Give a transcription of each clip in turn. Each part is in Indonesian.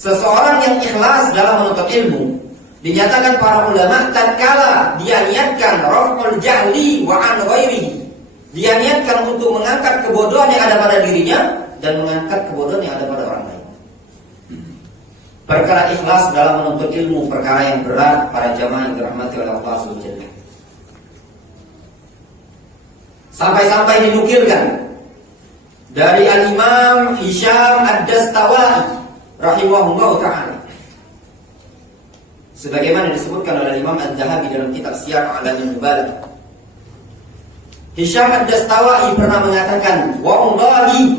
Seseorang yang ikhlas dalam menuntut ilmu, dinyatakan para ulama tatkala dia niatkan raf'ul jahli wa an ghairihi. Dia niatkan untuk mengangkat kebodohan yang ada pada dirinya dan mengangkat kebodohan yang ada pada orang lain. Perkara ikhlas dalam menuntut ilmu perkara yang berat para jamaah yang dirahmati oleh Allah Subhanahu wa taala. Sampai-sampai dinukilkan dari Al-Imam Hisham Ad-Dastawai rahimahullah ta'ala, sebagaimana disebutkan oleh Imam Az-Zahabi dalam kitab Siyar A'lamin Nubala. Hisham Ad-Dastawai pernah mengatakan, wallahi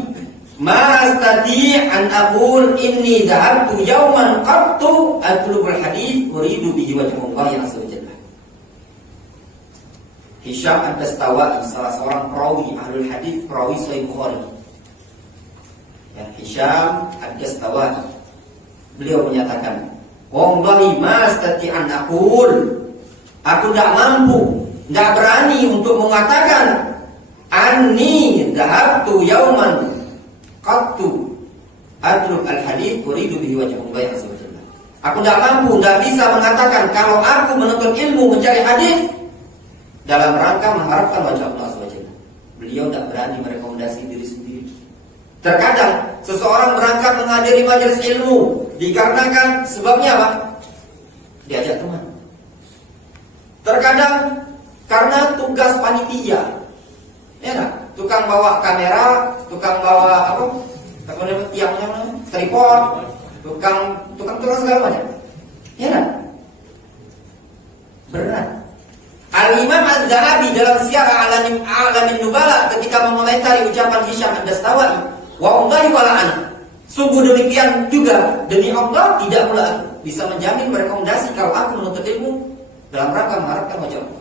ma astati' an aqul inni dhahabtu yawman qattu atlubul hadith uridu bihi wajhallahi azza wa jalla. Hisham Ad-Dastawai salah seorang perawi ahlul hadis, perawi Sahih Bukhari. Ya, Hisham Ad-Dastawai, beliau menyatakan, wallahi ma astati' an aqul, aku tidak mampu, tidak berani untuk mengatakan anni dhahabtu yawman qattu atlub al-hadith uridu bihi wajhallahi azza wa jalla. Aku tidak mampu, tidak bisa mengatakan kalau aku menuntut ilmu mencari hadis dalam rangka mengharapkan wajah Allah azza wa jalla. Beliau tidak berani merekomendasi diri sendiri. Terkadang seseorang berangkat menghadiri majelis ilmu dikarenakan sebabnya apa? Diajak teman. Terkadang karena tugas panitia, ya kan? Tukang bawa kamera, tukang bawa apa? Tiangnya, tripod, tukang segala macam, ya kan? Berat. Al-Imam Az-Zahabi dalam Siyar A'lamin Nubala ketika mengomentari ucapan Hisham Ad-Dastawai, wa wallahi wala ana, sungguh demikian juga demi Allah tidak pula aku bisa menjamin merekomendasi kalau aku menuntut ilmu dalam rangka mengharapkan wajah Allah.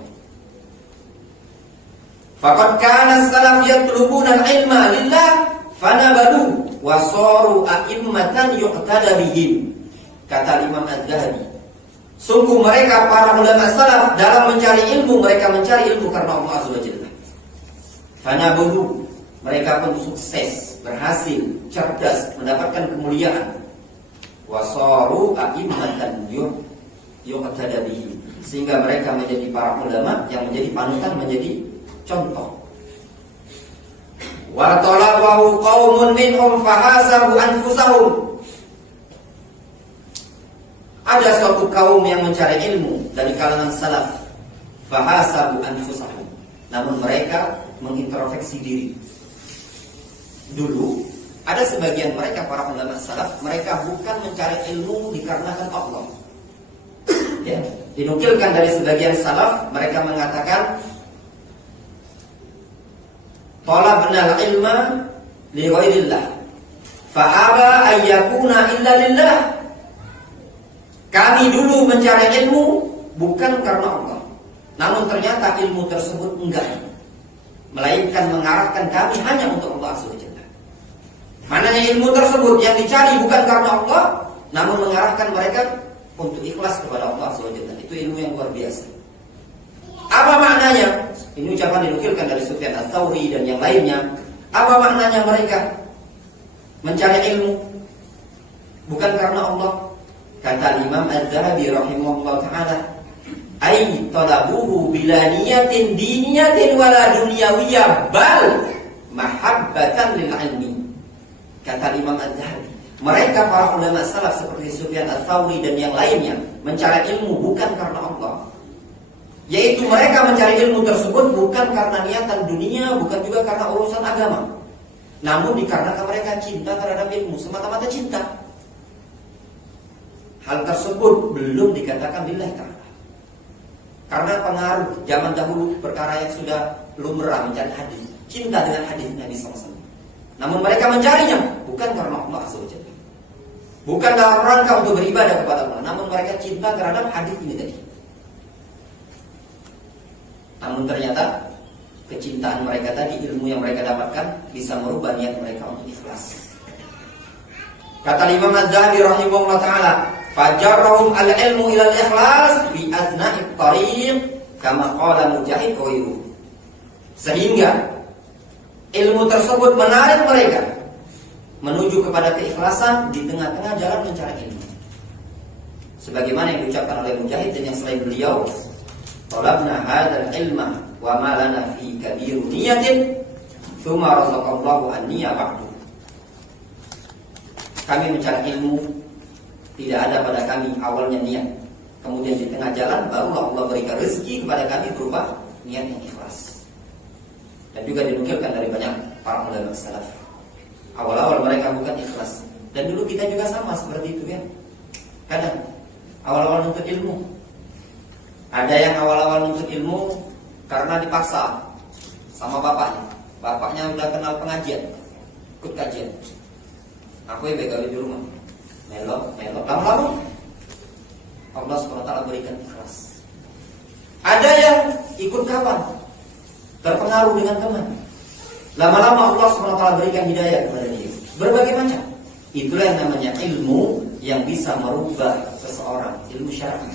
Faqad kana as-salaf yatlubuna al-ilma lillah fanabadu wa saru a'immatan yuqtada bihim. Kata Imam Az-Zahabi, sungguh mereka para ulama salaf dalam mencari ilmu, mereka mencari ilmu karena Allah Azza wa Jalla. Fanabadu, mereka pun sukses, berhasil, cerdas, mendapatkan kemuliaan. Wasaru a'immatan yuqtada bihim, sehingga mereka menjadi para ulama yang menjadi panutan, menjadi contoh. Wa talabahu qaumun minhum fahasabu anfusahum. Ada suatu kaum yang mencari ilmu dari kalangan salaf, fahasabu anfusahum, namun mereka mengintrospeksi diri. Dulu ada sebagian mereka para ulama salaf, mereka bukan mencari ilmu dikarenakan Allah. Ya, dinukilkan dari sebagian salaf, mereka mengatakan talabna al-ilma li ghairillah fa aba ay yakuna illa lillah. Kami dulu mencari ilmu bukan karena Allah, namun ternyata ilmu tersebut enggak, melainkan mengarahkan kami hanya untuk Allah Subhanahu wa taala. Mananya ilmu tersebut yang dicari bukan karena Allah, namun mengarahkan mereka untuk ikhlas kepada Allah Subhanahu wa taala. Itu ilmu yang luar biasa. Apa maknanya? Ini ucapan dinukilkan dari Sufyan Ats-Tsauri dan yang lainnya. Apa maknanya mereka mencari ilmu bukan karena Allah? Kata Imam Az-Zahabi rahimahullah ta'ala, ay talabuhu bila niyatin diniyatin wala dunyawiyah bal mahabbatan lil ilmi. Kata Imam Az-Zahabi, mereka para ulama salaf seperti Sufyan Ats-Tsauri dan yang lainnya mencari ilmu bukan karena Allah, yaitu mereka mencari ilmu tersebut bukan karena niatan dunia, bukan juga karena urusan agama, namun dikarenakan mereka cinta terhadap ilmu, semata-mata cinta. Hal tersebut belum dikatakan lillahi ta'ala, karena pengaruh zaman dahulu, perkara yang sudah lumrah mencari hadis, cinta dengan hadis Nabi SAW. Namun mereka mencarinya bukan karena Allah Azza wa Jalla, bukan dalam rangka untuk beribadah kepada Allah, namun mereka cinta terhadap hadis ini tadi. Namun ternyata kecintaan mereka tadi, ilmu yang mereka dapatkan bisa merubah niat mereka untuk ikhlas. Kata Imam Az-Zahabi rahimahullah ta'ala, fajarrahum al-ilmu ila al-ikhlas bi azna'it tariq kama qala Mujahid wa ghairuhu. Sehingga ilmu tersebut menarik mereka menuju kepada keikhlasan di tengah-tengah jalan mencari ilmu. Sebagaimana yang diucapkan oleh Mujahid dan yang selain beliau, "Talabna hadzal ilma wa ma lana fi kabiru niyatin, tsumma razaqallahu an-niyya ba'du." Kami mencari ilmu, tidak ada pada kami awalnya niat. Kemudian di tengah jalan barulah Allah berikan rezeki kepada kami berupa niat yang ikhlas. Dan juga dinukilkan dari banyak para ulama salaf, awal-awal mereka bukan ikhlas. Dan dulu kita juga sama seperti itu ya. Kadang awal-awal nuntut ilmu, ada yang awal-awal nuntut ilmu karena dipaksa sama bapaknya. Bapaknya udah kenal pengajian, ikut kajian. Aku yang begawi di rumah, melok, lama-lama Allah SWT berikan ikhlas. Ada yang ikut kawan, terpengaruh dengan teman, lama-lama Allah SWT berikan hidayah kepada dia. Berbagai macam. Itulah yang namanya ilmu yang bisa merubah seseorang, ilmu syar'i.